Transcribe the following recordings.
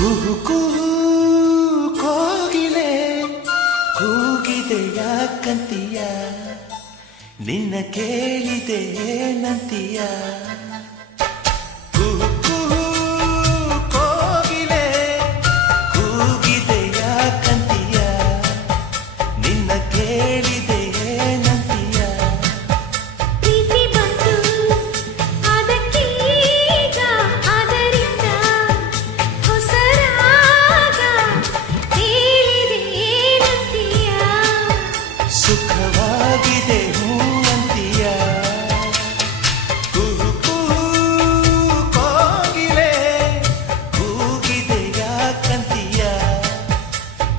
ಕುಹು ಕುಹು ಕೋಗಿಲೆ ಕೂಗಿದೆ ಯಾಕಂತೀಯ, ನಿನ್ನ ಕೇಳಿದೆ ನಂತೀಯ. ಕುಹು ಕುಹು ಕೋಗಿಲೆ ಕೂಗಿದೆ ಯಾಕಂತೀಯ, ನಿನ್ನ ಕೇಳಿದೆ ನಂತೀಯ. ಪ್ರೀತಿ ಬಂತು ಅದಕ್ಕೀಗ, ಅದರಿಂದ ಹೊಸ ರಾಗ ಕೇಳಿದೆ ನಂತೀಯ. ಸುಖವಾಗಿದೆ ಹೂವಂತೀಯ. ಕುಹು ಕುಹು ಕೋಗಿಲೆ ಕೂಗಿದೆ ಯಾಕಂತೀಯ,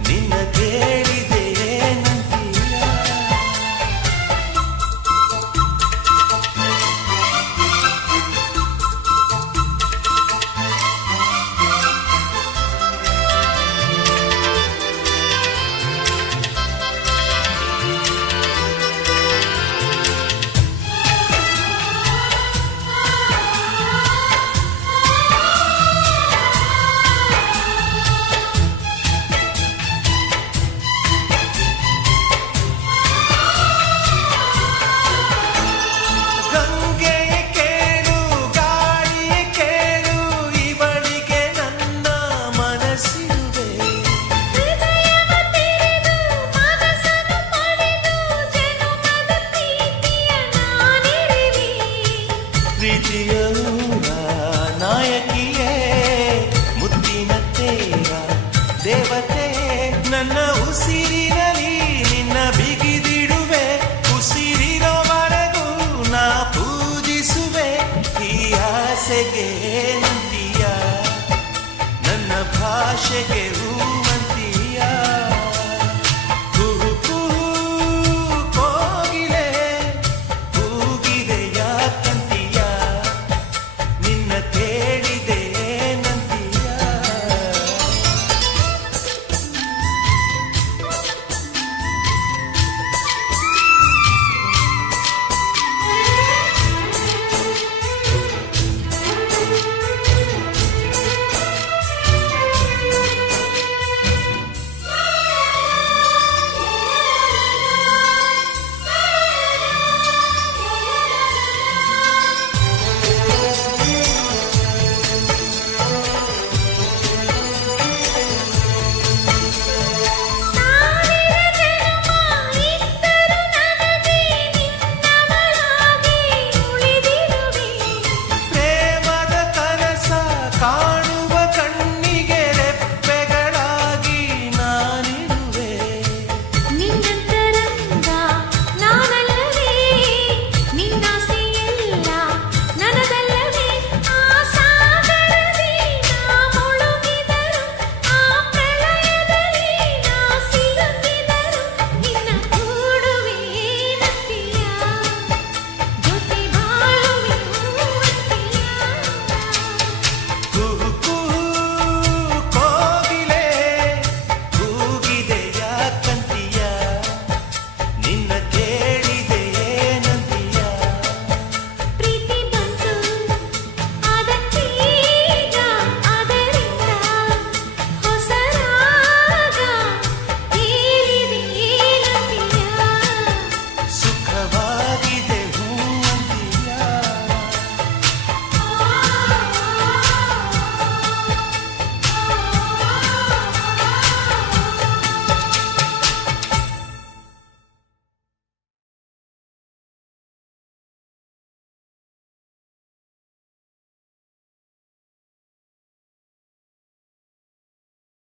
ನಿನ್ನ ಕೇಳಿದೆ ನಂತೀಯ. ಗಂಗೆಯ ಕೇಳು ಗಾಳಿಯ ಕೇಳು, ಇವಳಿಗೆ ನನ್ನ ಮನಸ್ಸಿರುವೆ. ಹೃದಯವ ತೆರೆದು ಮನಸ್ಸನ್ನು ಪಡೆದು ಜನುಮದ ಪ್ರೀತಿಯ ನಾನಿರುವೆ. ಪ್ರೀತಿಯ ನಾಯಕಿಯೇ, ಮುದ್ದಿನ ತೇರ ದೇವತೆ, ನನ್ನ ಉಸಿರಿನಲ್ಲಿ ನಿನ್ನ ಬಿಗಿದಿಡುವೆ. ಉಸಿರಿರೋವರೆಗೂ ನಾ ಪೂಜಿಸುವೆ. ಈ ಆಸೆಗೆ ನಂದಿಯ, ನನ್ನ ಭಾಷೆಗೆ